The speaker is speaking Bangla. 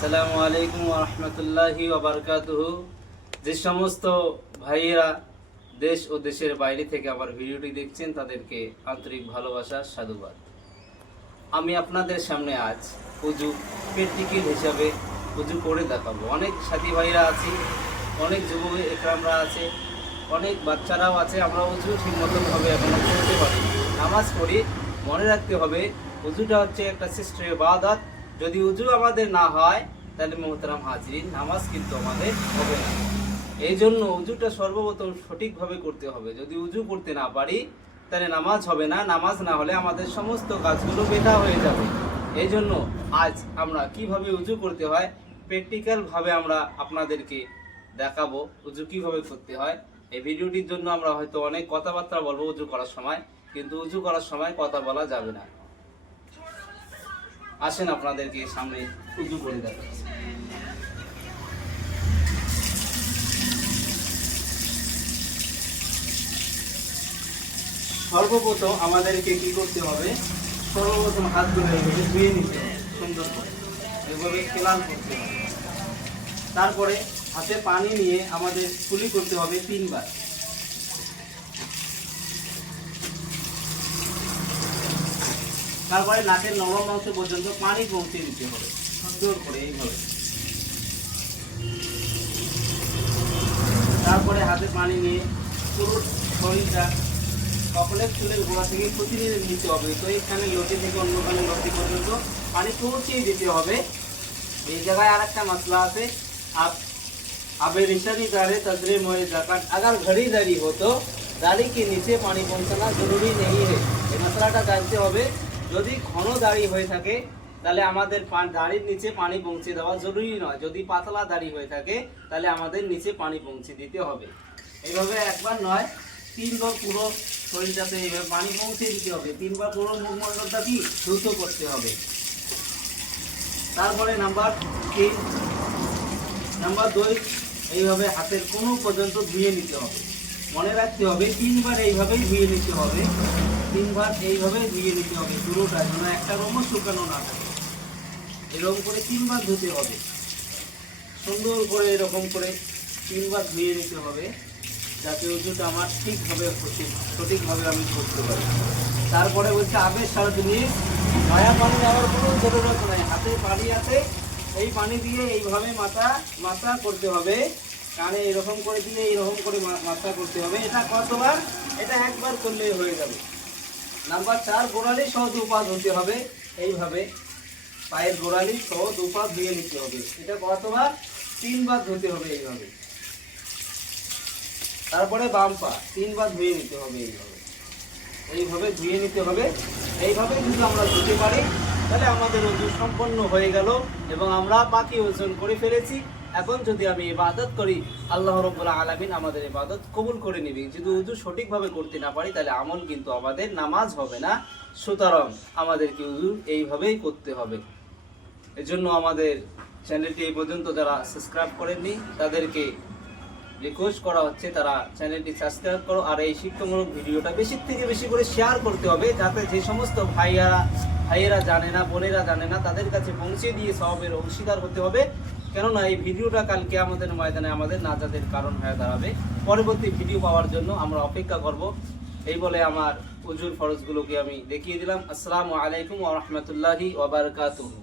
আসসালামু আলাইকুম ওয়া রাহমাতুল্লাহি ওয়া বারাকাতুহু। যে সমস্ত ভাইয়েরা দেশ ও দেশের বাইরে থেকে আমার ভিডিওটি দেখছেন তাদেরকে আন্তরিক ভালোবাসা, সাধুবাদ। আমি আপনাদের সামনে আজ উযু প্র্যাকটিক্যাল হিসাবে উযু করে দেখাবো। অনেক সাথী ভাইরা আছে, অনেক যুবক একরামরা আছে, অনেক বাচ্চারাও আছে, আমরা উযু ঠিকমতোভাবে এখনো করতে পারি। নামাজ পড়ি, মনে রাখতে হবে উযুটা হচ্ছে একটা শ্রেষ্ঠ ইবাদত। যদি উযু আমাদের না হয় তাহলে মোহতারাম হাজিরিন, নামাজ কিন্তু আমাদের হবে না। এই জন্য উযুটা সর্বপ্রথম সঠিকভাবে করতে হবে। যদি উযু করতে না পারি তাহলে নামাজ হবে না। নামাজ না হলে আমাদের সমস্ত কাজগুলো বেকার হয়ে যাবে। এই জন্য আজ আমরা কিভাবে উযু করতে হয় প্র্যাকটিক্যালভাবে আমরা আপনাদেরকে দেখাবো উযু কিভাবে করতে হয়। এই ভিডিওটির জন্য আমরা হয়তো অনেক কথাবার্তা বলবো উযু করার সময়, কিন্তু উযু করার সময় কথা বলা যাবে না। আসেন আপনাদেরকে সামনে উযু করে দেখাচ্ছি। সর্বপ্রথম আমাদেরকে কি করতে হবে, সর্বপ্রথম হাতগুলো এইভাবে ধুয়ে নিতে হবে সুন্দর করে, এভাবে খেলাল করতে হবে। তারপরে হাতে পানি নিয়ে আমাদের কুলি করতে হবে 3 বার। তারপরে নাকের নরম অংশ পর্যন্ত পানি পৌঁছে দিতে হবে সুন্দর করে এইভাবে। তারপরে হাতে পানি নিয়ে পুরো শরীরটা কপালের চুলের গোড়া থেকে প্রতিদিন নিতে হবে। তো এখানে লতি থেকে অন্যখানে লতি পর্যন্ত পানি পৌঁছিয়ে দিতে হবে। এই জায়গায় আর একটা মশলা আছে, अब रिशानी दाढ़े तजरे मोए जाकात, अगर घड़ी दाढ़ी हो तो दाढ़ी के नीचे पानी पहुंचाना जरूरी नहीं है। এই মশলাটা জানতে হবে। যদি ঘন দাড়ি হয়ে থাকে তাহলে আমাদের দাড়ির নিচে পানি পৌঁছে দেওয়া জরুরি নয়। যদি পাতলা দাড়ি হয়ে থাকে তাহলে আমাদের নিচে পানি পৌঁছে দিতে হবে। এইভাবে একবার নয় 3 বার পুরো শরীরটাতে এইভাবে পানি পৌঁছে দিতে হবে। 3 বার পুরো মুখমণ্ডলটা কি দ্রুত করতে হবে। তারপরে নাম্বার 3, নাম্বার 2 এইভাবে হাতের কোণো পর্যন্ত ধুয়ে নিতে হবে। মনে রাখতে হবে 3 বার এইভাবেই ধুয়ে নিতে হবে। 3 বার এইভাবে ধুয়ে নিতে হবে পুরোটা, যেন একটা রোমও শুকানো না থাকে। এরকম করে 3 বার ধুতে হবে সুন্দর করে, এরকম করে 3 বার ধুয়ে নিতে হবে যাতে উযুটা আমার ঠিকভাবে সঠিকভাবে আমি করতে পারি। তারপরে বলছে আবের সারা নিয়ে নয়া পানি নেওয়ার কোনো জরুরত নাই। হাতে পানি আছে, এই পানি দিয়ে এইভাবে মাথা করতে হবে। কানে এরকম করে দিয়ে এইরকম করে মাথা করতে হবে। এটা কতবার? এটা একবার করলেই হয়ে যাবে। নাম্বার 4, গোড়ালি সহ 2 পা ধুতে হবে। এইভাবে পায়ের গোড়ালি সহ 2 পা ধুয়ে নিতে হবে। এটা কতবার? 3 বার ধুতে হবে এইভাবে। তারপরে বাম পা 3 বার ধুয়ে নিতে হবে এইভাবে ধুয়ে নিতে হবে। এইভাবে যদি আমরা ধুতে পারি তাহলে আমাদের উযু সম্পন্ন হয়ে গেল এবং আমরা পাকি ওজন করে ফেলেছি। এখন যদি আমি ইবাদত করি, আল্লাহ রাব্বুল আলামিন আমাদের ইবাদত কবুল করে নেবে। যদি উযু সঠিকভাবে করতে না পারি তাহলে আমল কিন্তু আমাদের নামাজ হবে না। সুতরাং আমাদেরকে উযু এইভাবেই করতে হবে। এজন্য আমাদের চ্যানেলটি এই পর্যন্ত যারা সাবস্ক্রাইব করেননি তাদেরকে রিকোয়েস্ট করা হচ্ছে তারা চ্যানেলটি সাবস্ক্রাইব করো। আর এই শিক্ষামূলক ভিডিওটা বেশি থেকে বেশি করে শেয়ার করতে হবে, যাতে যে সমস্ত ভাইয়েরা জানে না, বোনেরা জানে না, তাদের কাছে পৌঁছে দিয়ে সওয়াবের অংশীদার হতে হবে। কেননা এই ভিডিওটা কাল কিয়ামতের ময়দানে আমাদের নাজাতের কারণ হয়ে দাঁড়াবে। পরবর্তী ভিডিও পাওয়ার জন্য আমরা অপেক্ষা করব। এই বলে আমার উযুর ফরজগুলোকে আমি দেখিয়ে দিলাম। আসসালামু আলাইকুম ওয়া রাহমাতুল্লাহি ওয়া বারাকাতুহু।